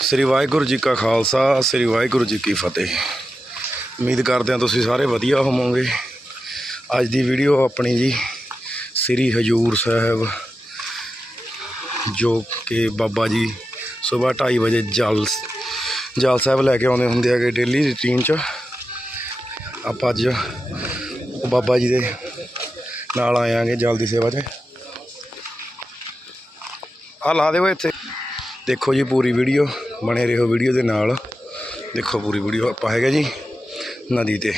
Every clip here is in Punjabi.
ਸ੍ਰੀ ਵਾਹਿਗੁਰੂ ਜੀ ਕਾ ਖਾਲਸਾ, ਸ੍ਰੀ ਵਾਹਿਗੁਰੂ ਜੀ ਕੀ ਫਤਿਹ। ਉਮੀਦ ਕਰਦੇ ਹਾਂ ਤੁਸੀਂ ਸਾਰੇ ਵਧੀਆ ਹੋਵੋਗੇ। ਅੱਜ ਦੀ ਵੀਡੀਓ ਆਪਣੀ ਜੀ ਸ੍ਰੀ ਹਜੂਰ ਸਾਹਿਬ, ਜੋ ਕਿ ਬਾਬਾ ਜੀ ਸਵੇਰ 2:30 ਵਜੇ ਜਲ ਜਲ ਸਾਹਿਬ ਲੈ ਕੇ ਆਉਂਦੇ ਹੁੰਦੇ ਆਗੇ ਡੇਲੀ ਰੂਟੀਨ 'ਚ। ਆਪਾਂ ਅੱਜ ਬਾਬਾ ਜੀ ਦੇ ਨਾਲ ਆਇਆਂਗੇ ਜਲ ਦੀ ਸੇਵਾ 'ਚ। ਆ ਲਾ ਦਿਓ ਇੱਥੇ। ਦੇਖੋ ਜੀ ਪੂਰੀ ਵੀਡੀਓ। ਬਣੇ ਰਹੋ ਵੀਡੀਓ ਦੇ ਨਾਲ। ਦੇਖੋ ਪੂਰੀ ਵੀਡੀਓ ਆਪਾਂ ਹੈਗਾ ਜੀ ਨਦੀ ਤੇ।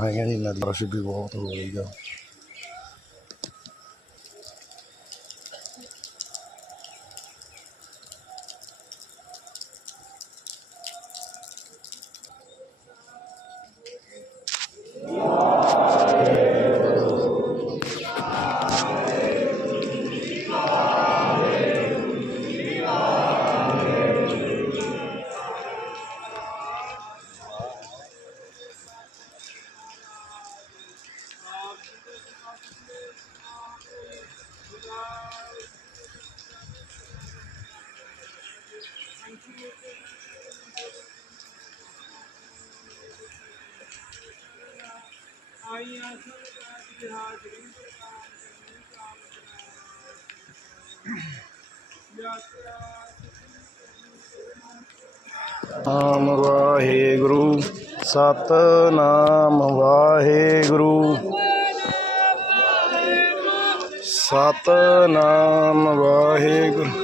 Hang. I should be walking. There you go. ਬਹੁਤ ਹੋ ਰਹੀ ਆ ਨਾਮ ਵਾਹਿਗੁਰੂ ਸਤਨਾਮ ਵਾਹਿਗੁਰੂ। ਸਤਨਾਮ ਵਾਹਿਗੁਰੂ।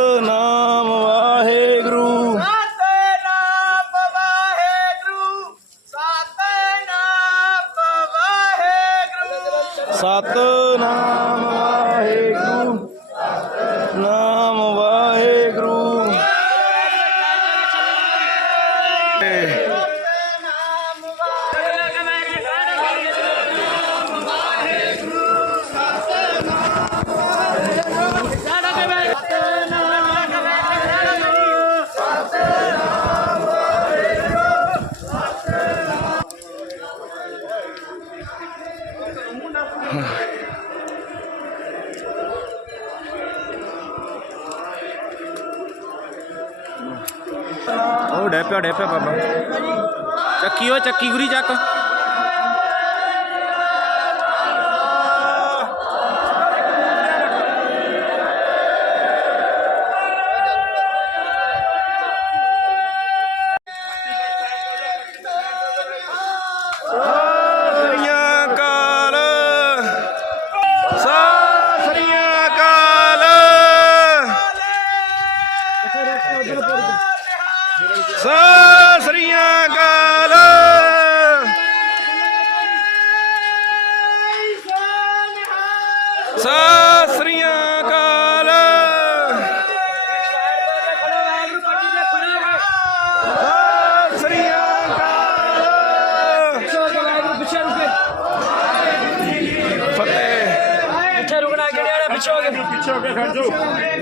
ਉਹ ਡੈਪਿਆ ਡੈਪਿਆ ਬਾਬਾ। ਚੱਕੀ ਓ ਚੱਕੀ ਗੁਰੀ ਚੱਕ। Thank you.